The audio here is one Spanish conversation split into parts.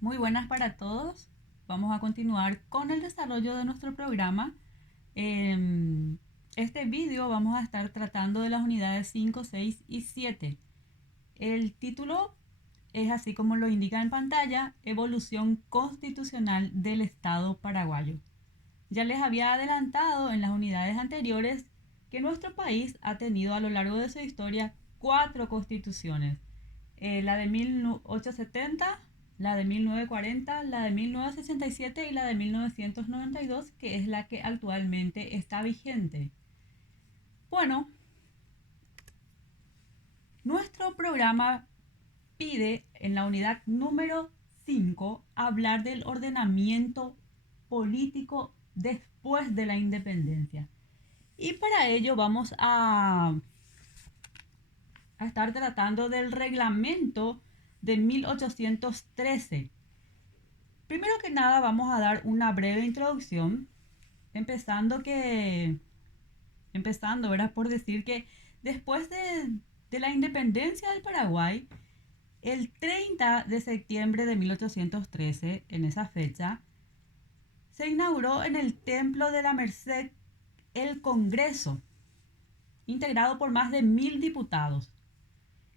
Muy buenas para todos. Vamos a continuar con el desarrollo de nuestro programa. En este vídeo vamos a estar tratando de las unidades 5, 6 y 7. El título es así como lo indica en pantalla: Evolución constitucional del Estado paraguayo. Ya les había adelantado en las unidades anteriores que nuestro país ha tenido a lo largo de su historia cuatro constituciones: la de 1870, la de 1940, la de 1967 y la de 1992, que es la que actualmente está vigente. Bueno, nuestro programa pide en la unidad número 5 hablar del ordenamiento político después de la independencia. Y para ello vamos a estar tratando del reglamento de 1813. Primero que nada vamos a dar una breve introducción, empezando que empezando, ¿verdad? Por decir que después de la independencia del Paraguay, el 30 de septiembre de 1813, en esa fecha, se inauguró en el Templo de la Merced el Congreso, integrado por más de 1000 diputados.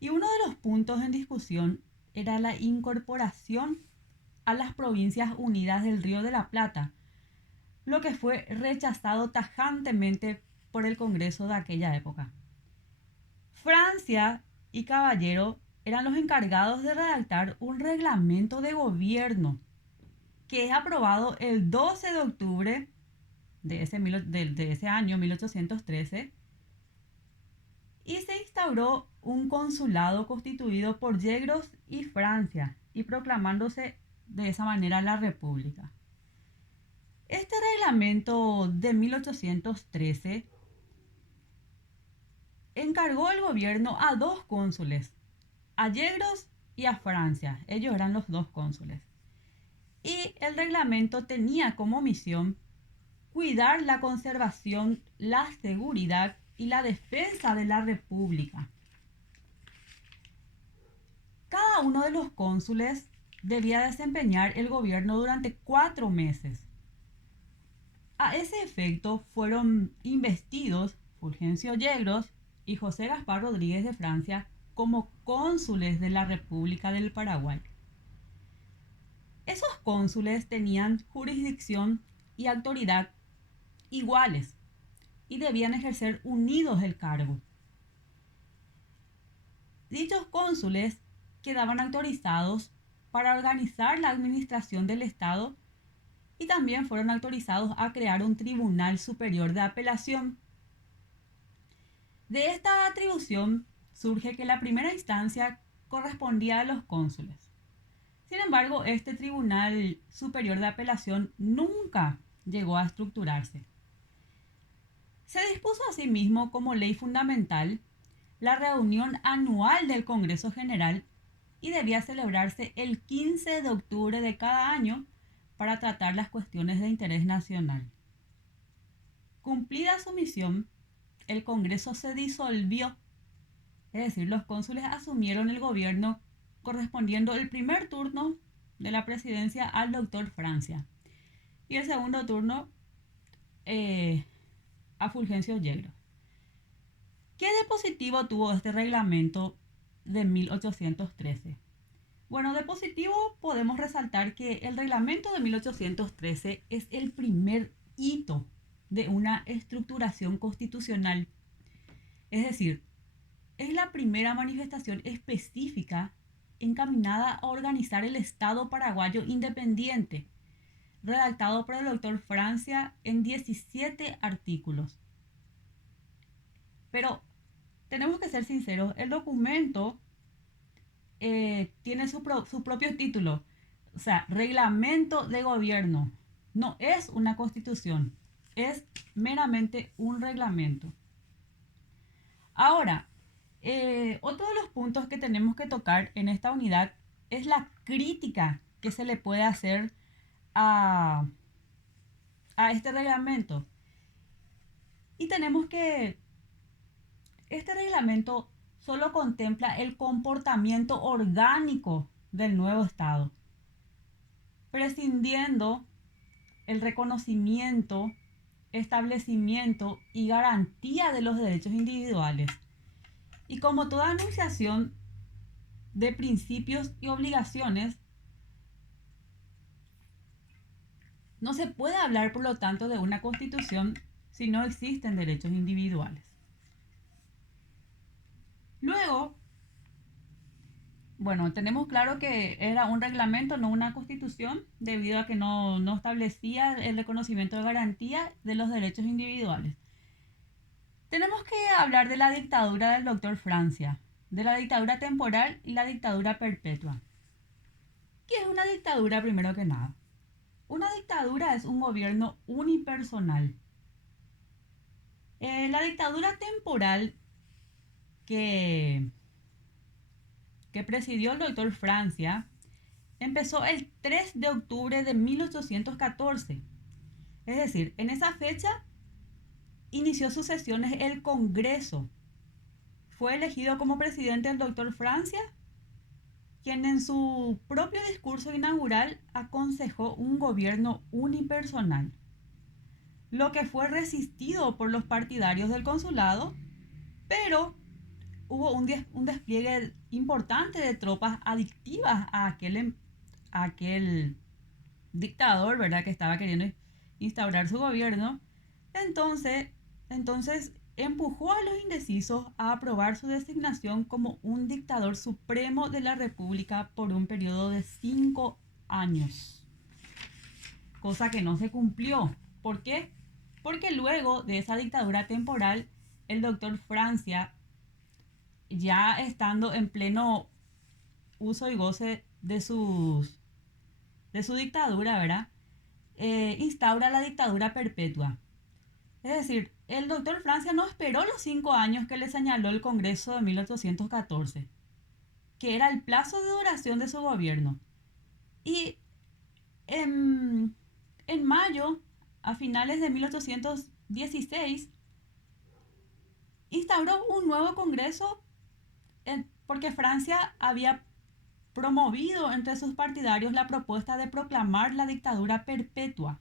Y uno de los puntos en discusión era la incorporación a las Provincias Unidas del Río de la Plata, lo que fue rechazado tajantemente por el Congreso de aquella época. Francia y Caballero eran los encargados de redactar un reglamento de gobierno que es aprobado el 12 de octubre de ese año 1813, y se instauró un consulado constituido por Yegros y Francia y proclamándose de esa manera la República. Este reglamento de 1813 encargó el gobierno a dos cónsules, a Yegros y a Francia. Ellos eran los dos cónsules. Y el reglamento tenía como misión cuidar la conservación, la seguridad y la defensa de la República. Cada uno de los cónsules debía desempeñar el gobierno durante 4 meses. A ese efecto fueron investidos Fulgencio Yegros y José Gaspar Rodríguez de Francia como cónsules de la República del Paraguay. Esos cónsules tenían jurisdicción y autoridad iguales y debían ejercer unidos el cargo. Dichos cónsules quedaban autorizados para organizar la administración del Estado y también fueron autorizados a crear un tribunal superior de apelación. De esta atribución surge que la primera instancia correspondía a los cónsules. Sin embargo, este Tribunal Superior de Apelación nunca llegó a estructurarse. Se dispuso asimismo como ley fundamental la reunión anual del Congreso General y debía celebrarse el 15 de octubre de cada año para tratar las cuestiones de interés nacional. Cumplida su misión, el Congreso se disolvió, es decir, los cónsules asumieron el gobierno correspondiendo el primer turno de la presidencia al doctor Francia y el segundo turno a Fulgencio Yegros. ¿Qué de positivo tuvo este reglamento de 1813? Bueno, de positivo podemos resaltar que el reglamento de 1813 es el primer hito de una estructuración constitucional. Es decir, es la primera manifestación específica encaminada a organizar el Estado paraguayo independiente, redactado por el doctor Francia en 17 artículos. Pero tenemos que ser sinceros, el documento tiene su propio título, o sea, reglamento de gobierno. No es una constitución, es meramente un reglamento. Ahora, otro de los puntos que tenemos que tocar en esta unidad es la crítica que se le puede hacer a, a este reglamento. Y tenemos que este reglamento solo contempla el comportamiento orgánico del nuevo Estado. prescindiendo el reconocimiento, establecimiento y garantía de los derechos individuales. Y como toda enunciación de principios y obligaciones, no se puede hablar, por lo tanto, de una constitución si no existen derechos individuales. Luego, bueno, tenemos claro que era un reglamento, no una constitución, debido a que no establecía el reconocimiento de garantía de los derechos individuales. Tenemos que hablar de la dictadura del doctor Francia, de la dictadura temporal y la dictadura perpetua. ¿Qué es una dictadura primero que nada? Una dictadura es un gobierno unipersonal. La dictadura temporal que presidió el doctor Francia empezó el 3 de octubre de 1814. Es decir, en esa fecha inició sus sesiones el Congreso. Fue elegido como presidente el doctor Francia, quien en su propio discurso inaugural aconsejó un gobierno unipersonal, lo que fue resistido por los partidarios del consulado, pero hubo un despliegue importante de tropas adictivas a aquel dictador, ¿verdad?, que estaba queriendo instaurar su gobierno. Entonces empujó a los indecisos a aprobar su designación como un dictador supremo de la República por un periodo de 5 años, cosa que no se cumplió. ¿Por qué? Porque luego de esa dictadura temporal, el doctor Francia, ya estando en pleno uso y goce de su dictadura, ¿verdad?, instaura la dictadura perpetua. Es decir, el doctor Francia no esperó los 5 años que le señaló el Congreso de 1814, que era el plazo de duración de su gobierno. Y en mayo, a finales de 1816, instauró un nuevo Congreso porque Francia había promovido entre sus partidarios la propuesta de proclamar la dictadura perpetua.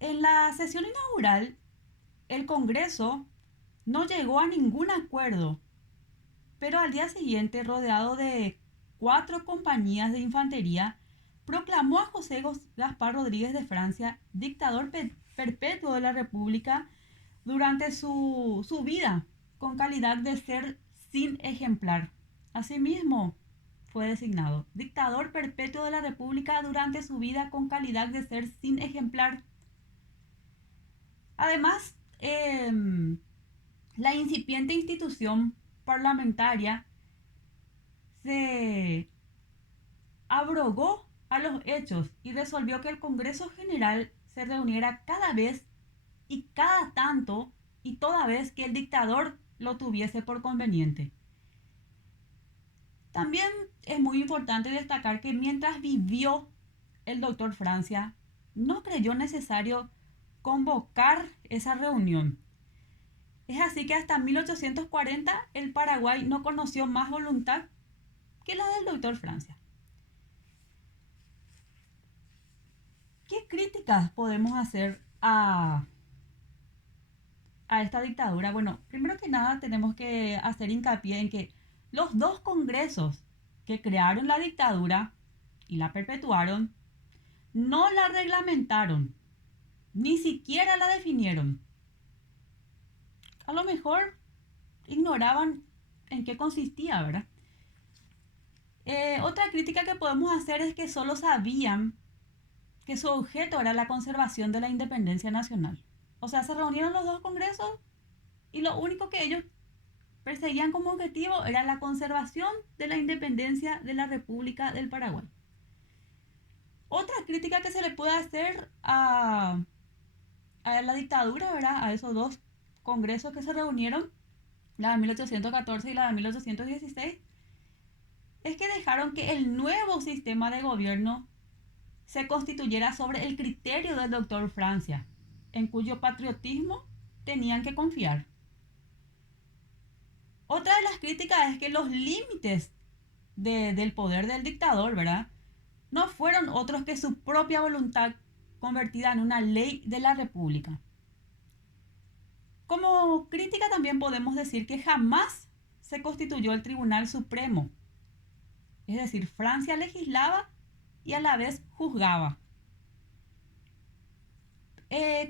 En la sesión inaugural, el Congreso no llegó a ningún acuerdo, pero al día siguiente, rodeado de 4 compañías de infantería, proclamó a José Gaspar Rodríguez de Francia dictador perpetuo de la República durante su vida, con calidad de ser sin ejemplar. Asimismo, fue designado dictador perpetuo de la República durante su vida con calidad de ser sin ejemplar. Además, la incipiente institución parlamentaria se abrogó a los hechos y resolvió que el Congreso General se reuniera cada vez y cada tanto y toda vez que el dictador lo tuviese por conveniente. También es muy importante destacar que mientras vivió el doctor Francia, no creyó necesario convocar esa reunión. Es así que hasta 1840 el Paraguay no conoció más voluntad que la del doctor Francia. ¿Qué críticas podemos hacer a esta dictadura? Bueno, primero que nada tenemos que hacer hincapié en que los 2 congresos que crearon la dictadura y la perpetuaron no la reglamentaron, ni siquiera la definieron. A lo mejor ignoraban en qué consistía, ¿verdad? Otra crítica que podemos hacer es que solo sabían que su objeto era la conservación de la independencia nacional. O sea, se reunieron los 2 congresos y lo único que ellos perseguían como objetivo era la conservación de la independencia de la República del Paraguay. Otra crítica que se le puede hacer a la dictadura, ¿verdad?, a esos 2 congresos que se reunieron, la de 1814 y la de 1816, es que dejaron que el nuevo sistema de gobierno se constituyera sobre el criterio del doctor Francia, en cuyo patriotismo tenían que confiar. Otra de las críticas es que los límites del poder del dictador, ¿verdad?, no fueron otros que su propia voluntad convertida en una ley de la República. Como crítica también podemos decir que jamás se constituyó el Tribunal Supremo. Es decir, Francia legislaba y a la vez juzgaba.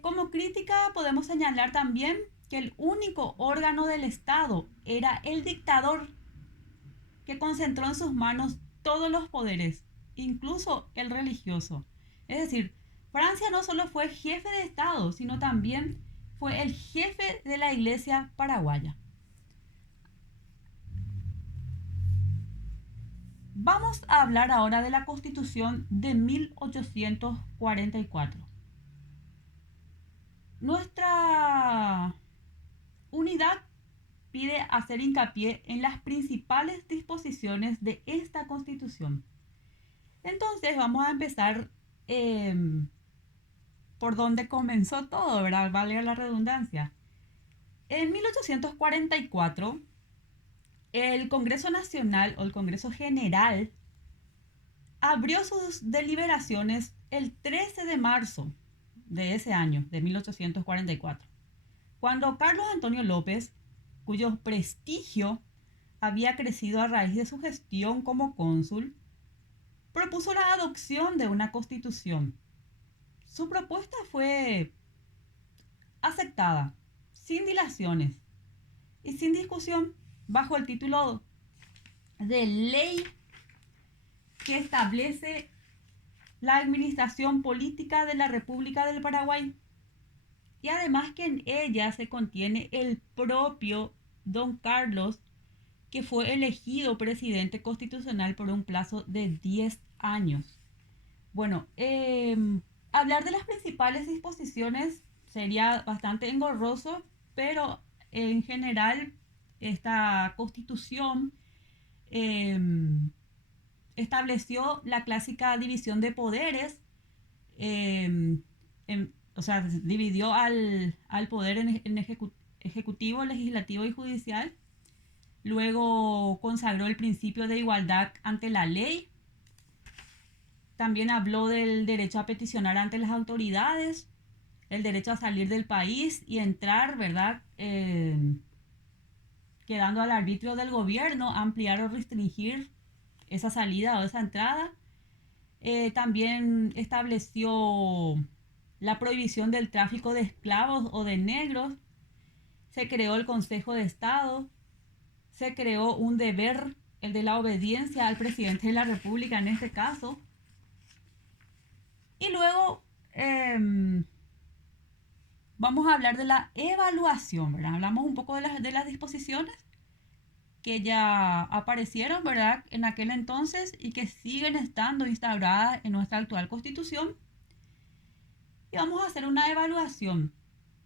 Como crítica podemos señalar también que el único órgano del Estado era el dictador, que concentró en sus manos todos los poderes, incluso el religioso. Es decir, Francia no solo fue jefe de Estado, sino también fue el jefe de la Iglesia paraguaya. Vamos a hablar ahora de la Constitución de 1844. Nuestra unidad pide hacer hincapié en las principales disposiciones de esta Constitución. Entonces vamos a empezar por donde comenzó todo, ¿verdad? Valga la redundancia. En 1844, el Congreso Nacional o el Congreso General abrió sus deliberaciones el 13 de marzo de ese año, de 1844, cuando Carlos Antonio López, cuyo prestigio había crecido a raíz de su gestión como cónsul, propuso la adopción de una constitución. Su propuesta fue aceptada, sin dilaciones y sin discusión, bajo el título de Ley que establece la administración política de la República del Paraguay. Y además que en ella se contiene el propio don Carlos, que fue elegido presidente constitucional por un plazo de 10 años. Bueno, hablar de las principales disposiciones sería bastante engorroso, pero en general esta constitución estableció la clásica división de poderes, o sea, dividió al poder en ejecutivo, legislativo y judicial. Luego consagró el principio de igualdad ante la ley. También habló del derecho a peticionar ante las autoridades, el derecho a salir del país y entrar, ¿verdad? Quedando al arbitrio del gobierno, ampliar o restringir esa salida o esa entrada. También estableció la prohibición del tráfico de esclavos o de negros. Se creó el Consejo de Estado. Se creó un deber, el de la obediencia al presidente de la República en este caso. Y luego vamos a hablar de la evaluación, ¿verdad? Hablamos un poco de las disposiciones que ya aparecieron, ¿verdad?, en aquel entonces y que siguen estando instauradas en nuestra actual Constitución. Y vamos a hacer una evaluación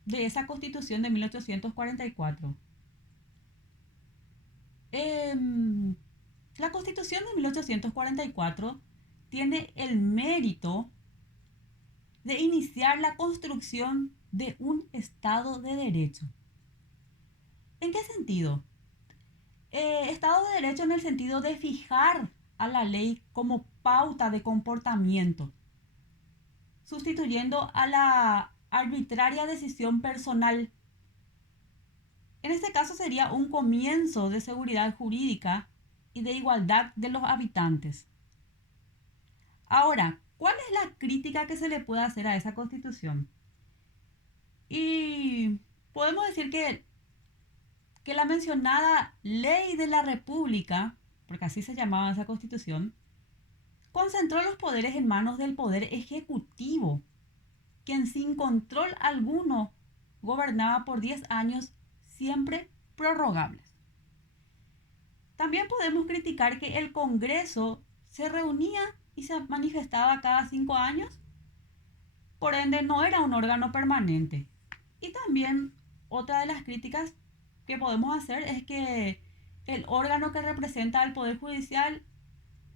de esa Constitución de 1844. La Constitución de 1844 tiene el mérito de iniciar la construcción de un Estado de Derecho. ¿En qué sentido? Estado de Derecho en el sentido de fijar a la ley como pauta de comportamiento, sustituyendo a la arbitraria decisión personal. En este caso sería un comienzo de seguridad jurídica y de igualdad de los habitantes. Ahora, ¿cuál es la crítica que se le puede hacer a esa Constitución? Y podemos decir que la mencionada Ley de la República, porque así se llamaba esa Constitución, concentró los poderes en manos del Poder Ejecutivo, quien sin control alguno gobernaba por 10 años, siempre prorrogables. También podemos criticar que el Congreso se reunía y se manifestaba cada 5 años, por ende no era un órgano permanente. Y también otra de las críticas que podemos hacer es que el órgano que representa al Poder Judicial,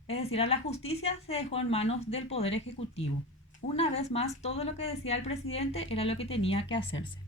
es decir, a la justicia, se dejó en manos del Poder Ejecutivo. Una vez más, todo lo que decía el presidente era lo que tenía que hacerse.